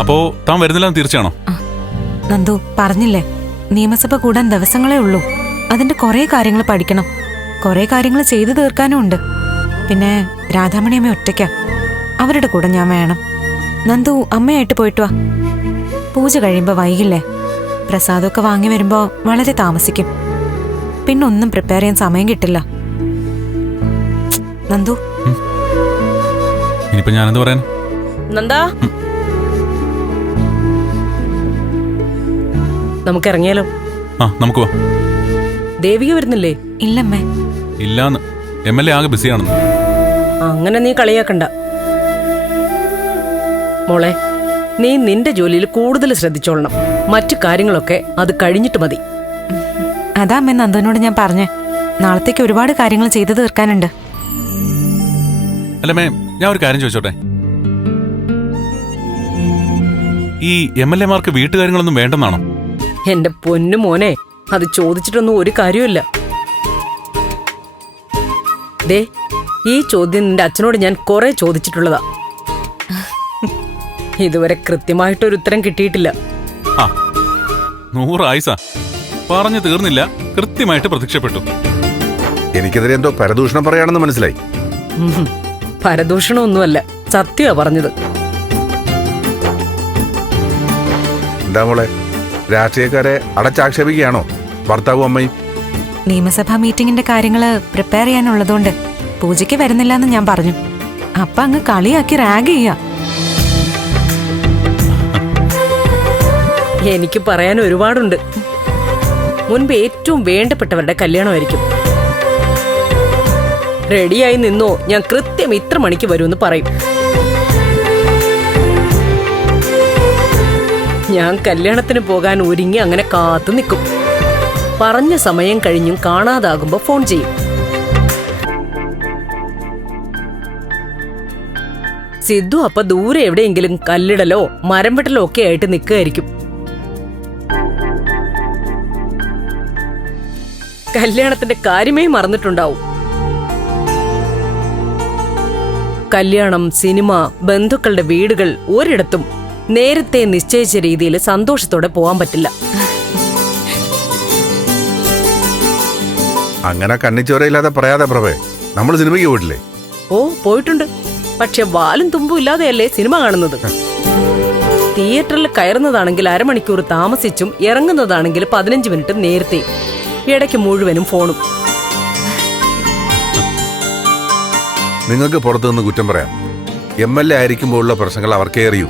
അപ്പോ താൻ വരുന്നില്ല തീർച്ചയാണോ? നന്ദു പറഞ്ഞില്ലേ? നിയമസഭ കൂടാൻ ദിവസങ്ങളേ ഉള്ളൂ. അതിന്റെ കുറെ കാര്യങ്ങൾ പഠിക്കണം. കുറെ കാര്യങ്ങൾ ചെയ്തു തീർക്കാനും ഉണ്ട്. പിന്നെ രാധാമണിയമ്മ ഒറ്റയ്ക്ക. അവരുടെ കൂടെ ഞാൻ വേണം. നന്ദു അമ്മയായിട്ട് പോയിട്ട് വാ. പൂജ കഴിയുമ്പോ വൈകില്ലേ? പ്രസാദമൊക്കെ വാങ്ങി വരുമ്പോ വളരെ താമസിക്കും. പിന്നെ ഒന്നും പ്രിപ്പയർ ചെയ്യാൻ സമയം കിട്ടില്ല. നന്ദു. ഇനിയിപ്പോ ഞാനെന്ത് പറയാൻ? നന്ദാ. നമുക്ക് ഇറങ്ങിയാലോ ആ നമുക്ക് വാ. ദേവിക വരുന്നില്ലേ? ഇല്ലമ്മേ. ഇല്ലാന്ന്. എം എൽ എ ആകെ ബിസിയാണെന്ന്. അങ്ങനെ നീ കളിയാക്കണ്ട. മോളെ നീ നിന്റെ ജോലിയിൽ കൂടുതൽ ശ്രദ്ധിച്ചോളണം. മറ്റു കാര്യങ്ങളൊക്കെ അത് കഴിഞ്ഞിട്ട് മതി. അതാ അമ്മ നന്ദനോട് ഞാൻ പറഞ്ഞേ. നാളത്തേക്ക് ഒരുപാട് കാര്യങ്ങൾ ചെയ്തു തീർക്കാനുണ്ട്. അല്ല മേ ഞാൻ ഒരു കാര്യം ചോദിച്ചോട്ടെ? ഈ എം എൽ എമാർക്ക് വീട്ടുകാര്യങ്ങളൊന്നും വേണ്ടെന്നാണോ? എന്റെ പൊന്നു മോനെ അത് ചോദിച്ചിട്ടൊന്നും ഒരു കാര്യമില്ല ദേ ഈ ചോദ്യം നിന്റെ അച്ഛനോട് ഞാൻ കുറെ ചോദിച്ചിട്ടുള്ളതാ. ഇതുവരെ കൃത്യമായിട്ടൊരു ഉത്തരം കിട്ടിയിട്ടില്ല. ആ നൂറ് ആയിസ പറഞ്ഞു തീർന്നില്ല കൃത്യമായിട്ട് പ്രത്യക്ഷപ്പെട്ടു. എനിക്കെതിരെ എന്തോ പരദൂഷണം പറയാണെന്ന് മനസ്സിലായി. പരദൂഷണമൊന്നുമല്ല സത്യമാ പറഞ്ഞത്. എന്താ മോളെ? രാഷ്ട്രീയക്കാരെ അടച്ചാക്ഷേപിക്കുകയാണോ? ഭർത്താവും അമ്മയും? നിയമസഭാ മീറ്റിംഗിന്റെ കാര്യങ്ങൾ പ്രിപ്പയർ ചെയ്യാനുള്ളതുകൊണ്ട് പൂജയ്ക്ക് വരുന്നില്ല എന്ന് ഞാൻ പറഞ്ഞു. അപ്പൊ അങ്ങ് കളിയാക്കി റാഗ് ചെയ്യാ. എനിക്ക് പറയാൻ ഒരുപാടുണ്ട്. മുൻപ് ഏറ്റവും വേണ്ടപ്പെട്ടവരുടെ കല്യാണമായിരിക്കും. റെഡിയായി നിന്നോ ഞാൻ കൃത്യം ഇത്ര മണിക്ക് വരുമെന്ന് പറയും. ഞാൻ കല്യാണത്തിന് പോകാൻ ഒരുങ്ങി അങ്ങനെ കാത്തു നിൽക്കും. പറഞ്ഞ സമയം കഴിഞ്ഞും കാണാതാകുമ്പോ ഫോൺ ചെയ്യും. സിദ്ധു അപ്പൊ ദൂരെ എവിടെയെങ്കിലും കല്ലിടലോ മരം വെട്ടലോ ഒക്കെ ആയിട്ട് നിൽക്കുകയായിരിക്കും. കല്യാണത്തിന്റെ കാര്യമേ മറന്നിട്ടുണ്ടാവും. കല്യാണം സിനിമ ബന്ധുക്കളുടെ വീടുകൾ ഒരിടത്തും നേരത്തെ നിശ്ചയിച്ച രീതിയിൽ സന്തോഷത്തോടെ പോവാൻ പറ്റില്ല. അങ്ങനെ കണ്ണിച്ചോരയില്ലാതെ പറയാതെ പ്രഭേ നമ്മൾ സിനിമയ്ക്ക് പോയിട്ടില്ലേ? ഓ പോയിട്ടുണ്ട്. പക്ഷെ വാലും തുമ്പും ഇല്ലാതെയല്ലേ സിനിമ കാണുന്നത്? തിയേറ്ററിൽ കയറുന്നതാണെങ്കിൽ അരമണിക്കൂർ താമസിച്ചും ഇറങ്ങുന്നതാണെങ്കിൽ പതിനഞ്ച് മിനിറ്റ് നേരത്തെ. ഇടയ്ക്ക് മുഴുവനും ഫോണും. നിങ്ങൾക്ക് പുറത്തുനിന്ന് കുറ്റം പറയാം. എം എൽ എ ആയിരിക്കുമ്പോഴുള്ള പ്രശ്നങ്ങൾ അവർക്കേ അറിയൂ.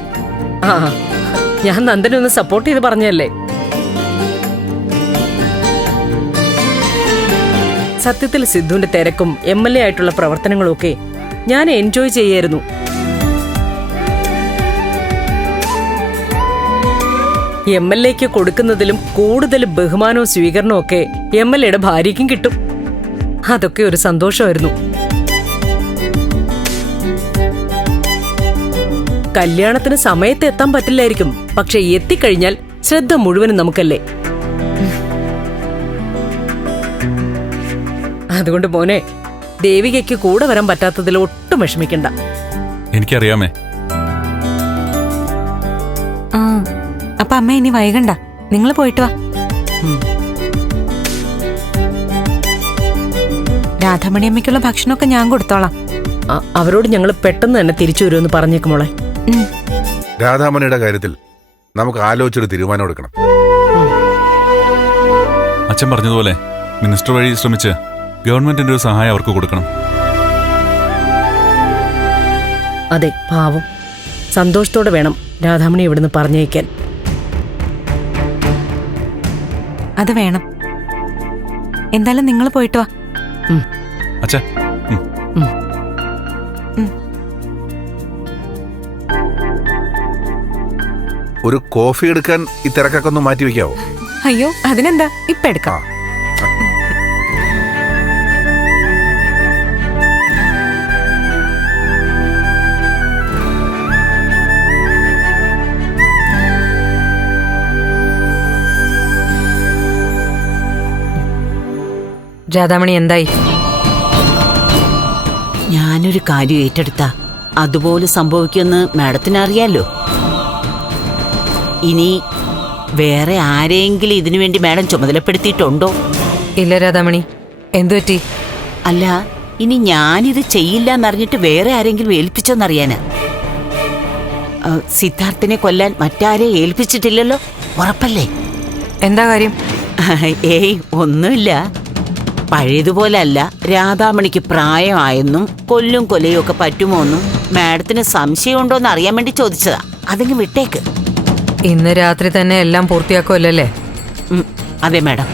ഞാൻ നന്ദനെ ഒന്ന് സപ്പോർട്ട് ചെയ്ത് പറഞ്ഞല്ലേ സത്യത്തിൽ സിദ്ധുവിന്റെ തിരക്കും എം എൽ എ ആയിട്ടുള്ള പ്രവർത്തനങ്ങളും ഒക്കെ ഞാൻ എൻജോയ് ചെയ്യായിരുന്നു. എം എൽ എക്ക് കൊടുക്കുന്നതിലും കൂടുതൽ ബഹുമാനവും സ്വീകരണവും ഒക്കെ എം എൽ എയുടെ ഭാര്യയ്ക്കും കിട്ടും. അതൊക്കെ ഒരു സന്തോഷമായിരുന്നു. കല്യാണത്തിന് സമയത്ത് എത്താൻ പറ്റില്ലായിരിക്കും. പക്ഷെ എത്തിക്കഴിഞ്ഞാൽ ശ്രദ്ധ മുഴുവനും നമുക്കല്ലേ? അതുകൊണ്ട് മോനെ ദേവികയ്ക്ക് കൂടെ വരാൻ പറ്റാത്തതിൽ ഒട്ടും വിഷമിക്കണ്ട. എനിക്കറിയാമേ. ആ അപ്പൊ അമ്മ ഇനി വൈകണ്ട. നിങ്ങൾ പോയിട്ട് വാ. രാധാമണിയമ്മയ്ക്കുള്ള ഭക്ഷണമൊക്കെ ഞാൻ കൊടുത്തോളാം. അ- അവരോട് ഞങ്ങൾ പെട്ടെന്ന് തന്നെ തിരിച്ചു വരുമെന്ന് പറഞ്ഞേക്കുമോളെ. രാധാമണിയുടെ കാര്യത്തിൽ നമുക്ക് ആലോചിച്ചൊരു തീരുമാനം എടുക്കണം. അച്ഛൻ പറഞ്ഞതുപോലെ മിനിസ്റ്റർ വഴി ശ്രമിച്ച് ഗവൺമെന്റിന്റെ ഒരു സഹായം അവർക്ക് കൊടുക്കണം. അതെ പാവം. സന്തോഷത്തോടെ വേണം രാധാമണി ഇവിടുന്ന് പറഞ്ഞേക്കാൻ അത് വേണം. എന്തായാലും നിങ്ങൾ പോയിട്ട് വാ. അച്ഛാ ഉം. ഒരു കോഫി എടുക്കാൻ ഈ തിരക്കൊക്കെ ഒന്ന് മാറ്റി വെക്കാവോ? അയ്യോ അതിനെന്താ? ഇപ്പൊ എടുക്കാം. രാധാമണി എന്തായി? ഞാനൊരു കാര്യം ഏറ്റെടുത്ത. അതുപോലെ സംഭവിക്കുമെന്ന് മാഡത്തിന് അറിയാലോ ഇനി വേറെ ആരെങ്കിലും ഇതിനു വേണ്ടി മാഡം ചുമതലപ്പെടുത്തിയിട്ടുണ്ടോ? ഇല്ല രാധാമണി. എന്തു പറ്റി? അല്ല ഇനി ഞാനിത് ചെയ്യില്ല എന്നറിഞ്ഞിട്ട് വേറെ ആരെങ്കിലും ഏൽപ്പിച്ചോന്നറിയാനാ? സിദ്ധാർത്ഥിനെ കൊല്ലാൻ മറ്റാരെ ഏൽപ്പിച്ചിട്ടില്ലല്ലോ? ഉറപ്പല്ലേ? എന്താ കാര്യം? ഏയ് ഒന്നുമില്ല. പഴയതുപോലല്ല. രാധാമണിക്ക് പ്രായമായെന്നും കൊല്ലും കൊലയും ഒക്കെ പറ്റുമോ എന്നും മാഡത്തിന് സംശയമുണ്ടോ എന്ന് അറിയാൻ വേണ്ടി ചോദിച്ചതാ. അതങ്ങ് വിട്ടേക്ക്. ഇന്ന് രാത്രി തന്നെ എല്ലാം പൂർത്തിയാക്കുമല്ലേ ഉം, അതെ മാഡം.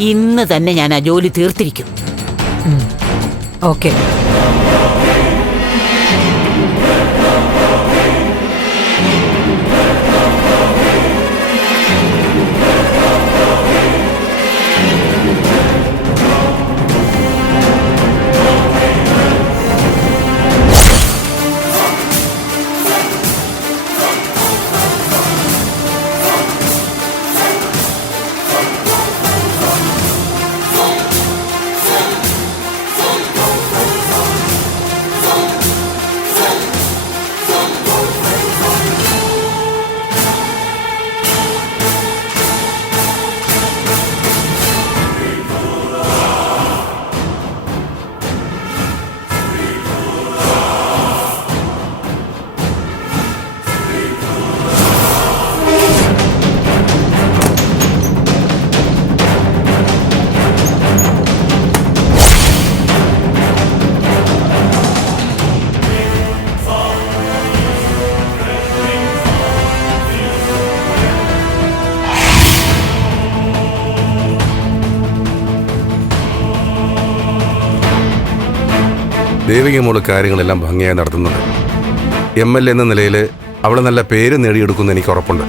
ഇന്ന് തന്നെ ഞാൻ ആ ജോലി തീർത്തിരിക്കും. ഓക്കെ. ദേവിക മോൾ കാര്യങ്ങളെല്ലാം ഭംഗിയായി നടത്തുന്നുണ്ട്. എം എൽ എ എന്ന നിലയിൽ അവളെ നല്ല പേര് നേടിയെടുക്കുമെന്ന് എനിക്ക് ഉറപ്പുണ്ട്.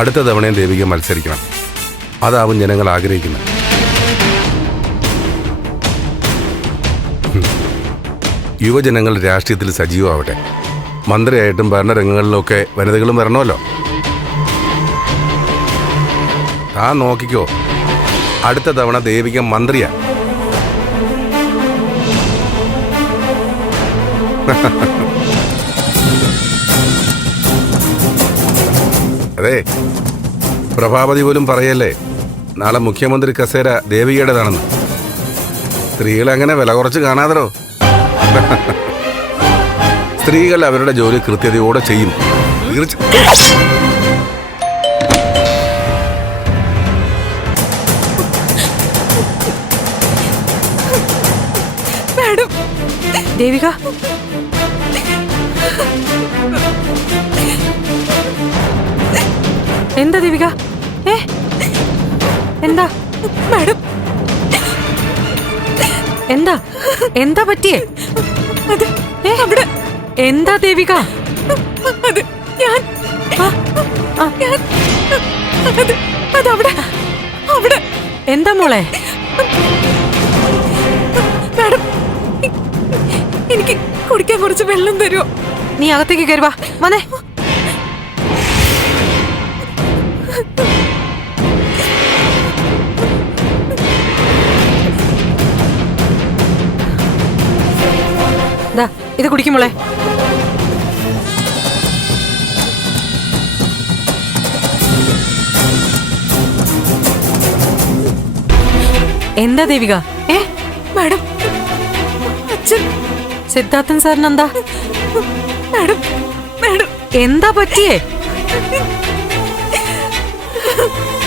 അടുത്ത തവണയും ദേവിക മത്സരിക്കണം. അതാവും ജനങ്ങൾ ആഗ്രഹിക്കുന്നത്. യുവജനങ്ങൾ രാഷ്ട്രീയത്തിൽ സജീവമാവട്ടെ. മന്ത്രിയായിട്ടും ഭരണരംഗങ്ങളിലൊക്കെ വനിതകളും വരണമല്ലോ. ആ നോക്കിക്കോ. അടുത്ത തവണ ദേവിക മന്ത്രിയാ. അതെ പ്രഭാപതി പോലും പറയല്ലേ നാളെ മുഖ്യമന്ത്രി കസേര ദേവികയുടേതാണെന്ന്. സ്ത്രീകളെ അങ്ങനെ വില കുറച്ച് കാണാതരോ സ്ത്രീകൾ അവരുടെ ജോലി കൃത്യതയോടെ ചെയ്യും. ദേവിക. എന്താ ദേവിക? ഏ? എന്താ? മാഡം. എന്താ? എന്താ പറ്റിയേ? അവിടെ. എന്താ ദേവിക? അത് ഞാൻ. അതവിടെ അവിടെ. എന്താ മോളെ? മാഡം എനിക്ക് കുടിക്കാൻ കുറച്ച് വെള്ളം തരുമോ നീ അകത്തേക്ക് കയറുവാ വന്നേ. ഇത് കുടിക്കുമോളെ എന്താ ദേവിക? ഏ മാഡം. അച്ഛൻ. സിദ്ധാർത്ഥൻ സാറിന് എന്താ മാഡം മാഡം. എന്താ പറ്റിയേ?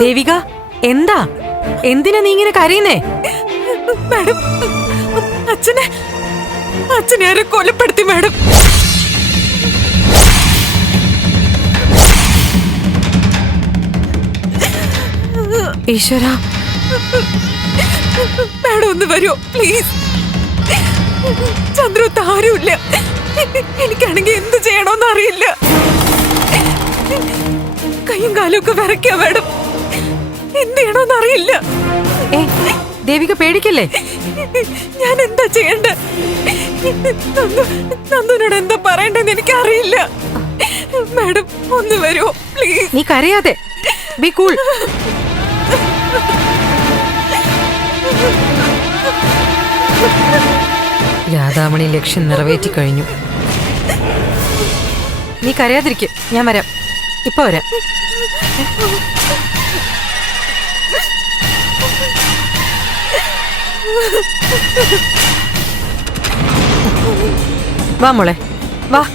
ദേവിക എന്താ? എന്തിനാ നീ ഇങ്ങനെ കരയുന്നേ? മാഡം അച്ഛനെ അച്ഛനെ ആരെ കൊലപ്പെടുത്തി മാഡം? ഈശ്വര. മാഡം ഒന്ന് വരുമോ പ്ലീസ്. ചന്ദ്രത്ത് ആരുമില്ല. എനിക്കാണെങ്കിൽ എന്ത് ചെയ്യണമെന്ന് അറിയില്ല. കയ്യും കാലും ഒക്കെ വിറയ്ക്കുക മാഡം. എന്ത് ചെയ്യണമെന്ന് അറിയില്ല ദേവിക പേടിക്കല്ലേ? ഞാൻ എന്താ ചെയ്യണ്ട നന്ദനോട് എന്താ പറയണ്ടെന്ന് എനിക്ക് അറിയില്ല മാഡം ഒന്ന് വരുമോ പ്ലീസ്? നീ കരയാതെ. B cool. രാധാമണി ലക്ഷ്യം നിറവേറ്റി കഴിഞ്ഞു. നീ കരയാതിരിക്കും ഞാൻ വരാം. ഇപ്പൊ വരാം. വാ മോളെ. വാ.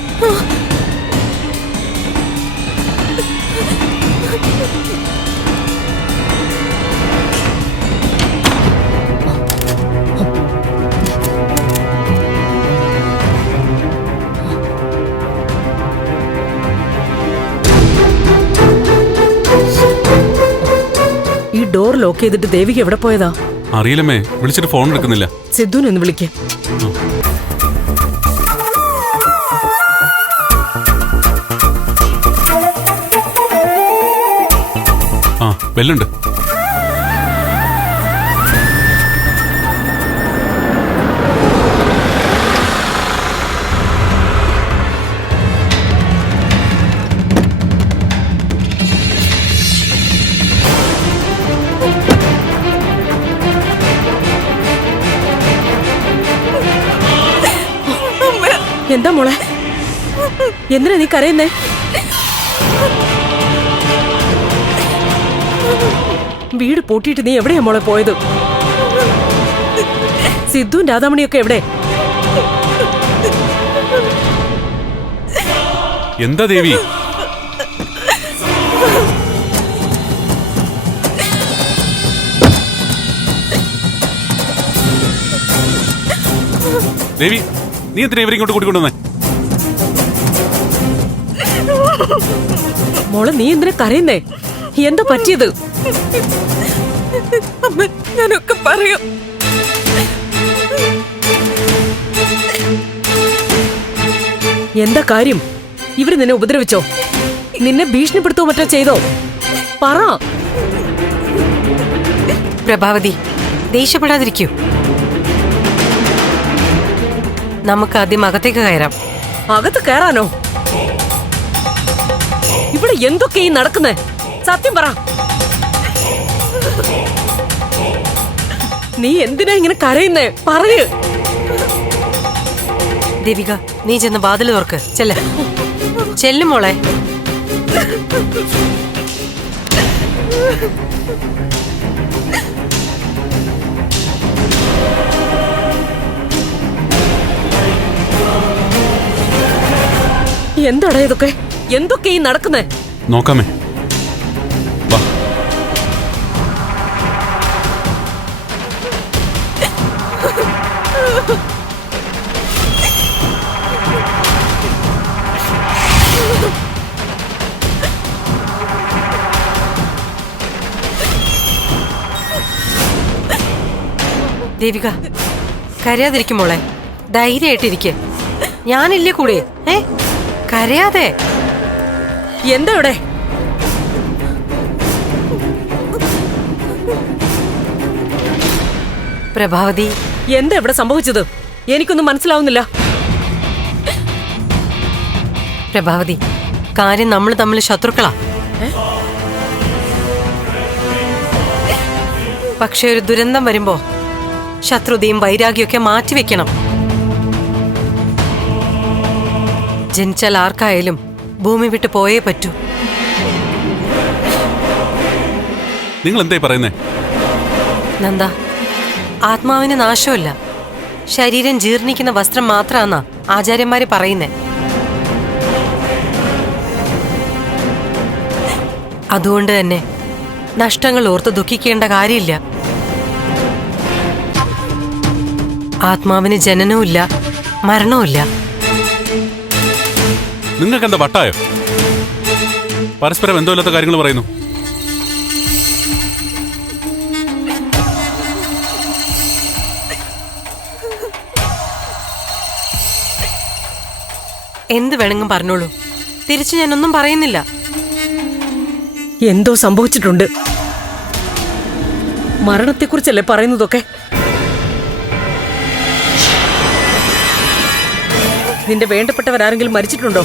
ഡോർ ലോക്ക് ചെയ്തിട്ട് ദേവിക എവിടെ പോയതാ? അറിയില്ലമ്മേ വിളിച്ചിട്ട് ഫോൺ എടുക്കുന്നില്ല. സിദ്ധുനൊന്ന് ഒന്ന് വിളിക്കേ. ആ ബെല്ലുണ്ട്. എന്താ മോളെ? എന്തിനാ നീ കരയുന്നേ? വീട് പൂട്ടിയിട്ട് നീ എവിടെയാ മോളെ പോയത്? സിദ്ധു രാധാമണിയൊക്കെ എവിടെ? എന്താ ദേവി? ദേവി നീ എത്ര ഇവരെ ഇങ്ങോട്ട് കൂട്ടിക്കൊണ്ടുവന്നേ? മോളെ നീ എന്തിനാ കരയുന്നേ? എന്താ പറ്റിയത്? അമ്മ ഞാനൊക്കെ പറയും. എന്താ കാര്യം? ഇവർ നിന്നെ ഉപദ്രവിച്ചോ? നിന്നെ ഭീഷണിപ്പെടുത്തോ മറ്റോ ചെയ്തോ? പറ. പ്രഭാവതി ദേഷ്യപ്പെടാതിരിക്കൂ. നമുക്ക് ആദ്യം അകത്തേക്ക് കയറാം. അകത്ത് കയറാനോ? ഇവിടെ എന്തൊക്കെ ഈ നടക്കുന്നേ? സത്യം പറ. നീ എന്തിനാ ഇങ്ങനെ കരയുന്നേ? പറയ്. ദേവിക നീ ചെന്ന് വാതിൽ തുറക്ക്. ചെല്ല. ചെല്ലും മോളെ. എന്താടാ ഇതൊക്കെ? എന്തൊക്കെ ഈ നടക്കുന്നേ? നോക്കാമേ. വാ. ദേവിക കരയാതിരിക്കും മോളെ. ധൈര്യമായിട്ടിരിക്കെ. ഞാനില്ലേ കൂടെ? ഏ? കരയാതെ. എന്താ ഇവിടെ പ്രഭാവതി. എന്താ ഇവിടെ സംഭവിച്ചത്? എനിക്കൊന്നും മനസ്സിലാവുന്നില്ല. പ്രഭാവതി കാര്യം നമ്മൾ തമ്മിൽ ശത്രുക്കളാ. പക്ഷെ ഒരു ദുരന്തം വരുമ്പോ ശത്രുതയും വൈരാഗ്യമൊക്കെ മാറ്റിവെക്കണം. ജനിച്ചാൽ ആർക്കായാലും ഭൂമി വിട്ട് പോയേ പറ്റൂ. നിങ്ങൾ എന്തേ പറയുന്നേ? നന്ദ ആത്മാവിന് നാശമല്ല ശരീരം ജീർണിക്കുന്ന വസ്ത്രം മാത്രമാന്നാ ആചാര്യന്മാര് പറയുന്നേ. അതുകൊണ്ട് തന്നെ നഷ്ടങ്ങൾ ഓർത്ത് ദുഃഖിക്കേണ്ട കാര്യമില്ല. ആത്മാവിന് ജനനവുമില്ല മരണവുമില്ല. നിങ്ങൾക്ക് എന്താ വട്ടായോ? പരസ്പരം എന്തോ ഇല്ലാത്ത കാര്യങ്ങൾ പറയുന്നു. എന്ത് വേണമെങ്കിലും പറഞ്ഞോളൂ. തിരിച്ച് ഞാനൊന്നും പറയുന്നില്ല. എന്തോ സംഭവിച്ചിട്ടുണ്ട്. മരണത്തെക്കുറിച്ചല്ലേ പറയുന്നതൊക്കെ? നിന്റെ വേണ്ടപ്പെട്ടവരാരെങ്കിലും മരിച്ചിട്ടുണ്ടോ?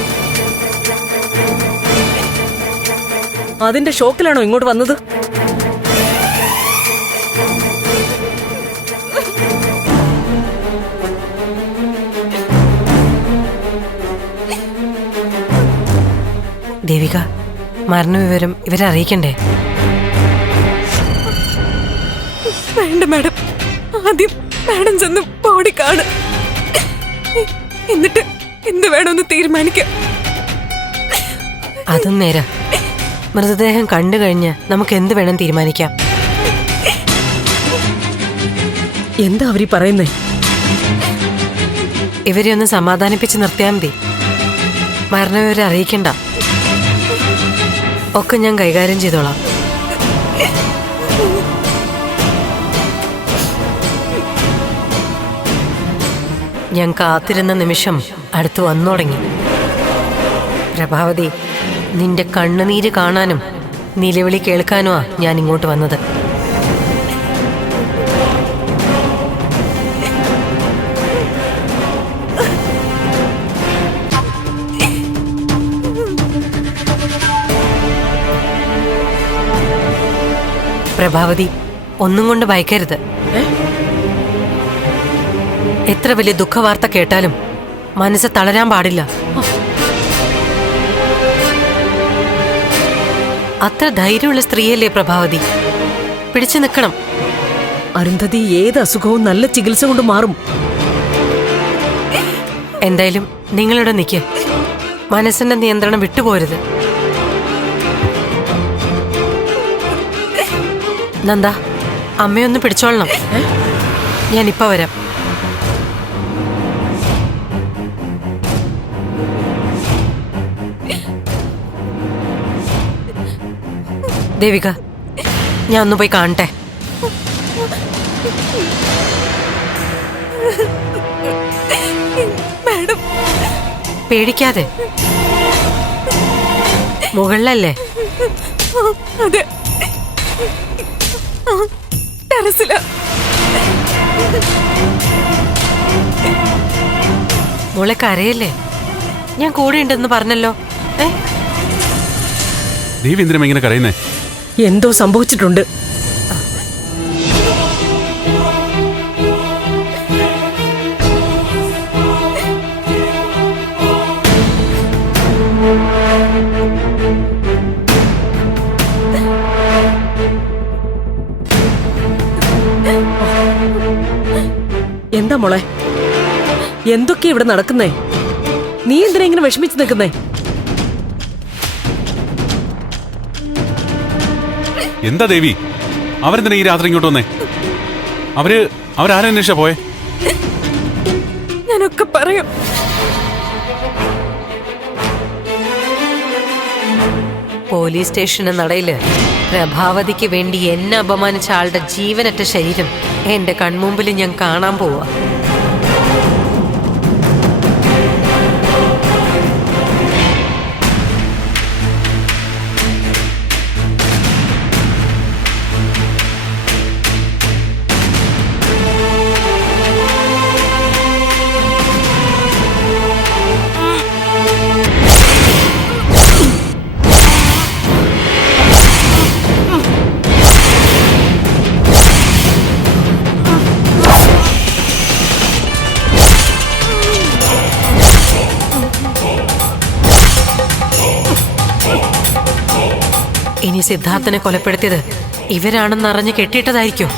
അതിന്റെ ഷോക്കിലാണോ ഇങ്ങോട്ട് വന്നത്? ദേവിക മരണവിവരം ഇവരെ അറിയിക്കണ്ടേ? വേണ്ട മാഡം. ആദ്യം മാഡം ചെന്ന് ബോഡി കാണ്. എന്നിട്ട് എന്ത് വേണമെന്ന് തീരുമാനിക്കാം. അതും നേരാ. മൃതദേഹം കണ്ടു കഴിഞ്ഞ് നമുക്ക് എന്ത് വേണം തീരുമാനിക്കാം. എന്താ അവരീ പറയുന്നേ? ഇവരെ ഒന്ന് സമാധാനിപ്പിച്ച് നിർത്തിയാൽ മതി. മരണവിവരെ അറിയിക്കണ്ട. ഒക്കെ ഞാൻ കൈകാര്യം ചെയ്തോളാം. ഞാൻ കാത്തിരുന്ന നിമിഷം അടുത്ത് വന്നു തുടങ്ങി. പ്രഭാവതി നിന്റെ കണ്ണുനീര് കാണാനും നിലവിളി കേൾക്കാനുമാ ഞാൻ ഇങ്ങോട്ട് വന്നത്. പ്രഭാവതി ഒന്നും കൊണ്ട് ഭയക്കരുത്. എത്ര വലിയ ദുഃഖവാർത്ത കേട്ടാലും മനസ്സ് തളരാൻ പാടില്ല. അത്ര ധൈര്യമുള്ള സ്ത്രീയല്ലേ പ്രഭാവതി? പിടിച്ചു നിൽക്കണം. അരുന്ധതി ഏത് അസുഖവും നല്ല ചികിത്സ കൊണ്ട് മാറും. എന്തായാലും നിങ്ങളിവിടെ നിൽക്ക് മനസ്സിന്റെ നിയന്ത്രണം വിട്ടുപോരുത്. നന്ദ അമ്മയൊന്ന് പിടിച്ചോളണം. ഞാൻ ഇപ്പൊ വരാം. ദേവിക ഞാൻ ഒന്ന് പോയി കാണട്ടെ. മാഡം. പേടിക്കാതെ. മുകളിലല്ലേ? അതെ. ടെറസില. മോളെ കരയല്ലേ? ഞാൻ കൂടെ ഉണ്ടെന്ന് പറഞ്ഞല്ലോ. ഏ? ദീപ് എന്തിനാ ഇങ്ങനെ കരയുന്നേ? എന്തോ സംഭവിച്ചിട്ടുണ്ട്. എന്താ മോളെ? എന്തൊക്കെയാ ഇവിടെ നടക്കുന്നേ? നീ എന്തിനാ ഇങ്ങനെ വിഷമിച്ച് നിൽക്കുന്നേ? എന്താ ദേവി? അവരെന്തിനാ ഈ രാത്രി ഇങ്ങോട്ട് വന്നേ? അവർ അവരാരന്വേഷിച്ചാ പോയെ? ഞാനൊക്കെ പറയും. പോലീസ് സ്റ്റേഷന് നടയിൽ പ്രഭാവതിക്ക് വേണ്ടി എന്നെ അപമാനിച്ച ആളുടെ ജീവനറ്റ ശരീരം എന്റെ കൺമുമ്പിൽ ഞാൻ കാണാൻ പോവാ. സിദ്ധാർത്ഥനെ കൊലപ്പെടുത്തിയത് ഇവരാണെന്നറിഞ്ഞ് കെട്ടിയിട്ടതായിരിക്കും.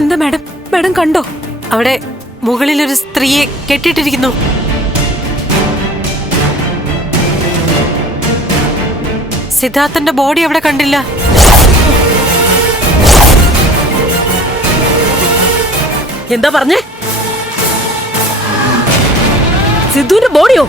എന്താ മാഡം? മാഡം കണ്ടോ? അവിടെ മുകളിൽ ഒരു സ്ത്രീയെ കെട്ടിയിട്ടിരിക്കുന്നു. സിദ്ധാർത്ഥന്റെ ബോഡി അവിടെ കണ്ടില്ല. എന്താ പറഞ്ഞേ? സിദ്ധുവിന്റെ ബോഡിയോ?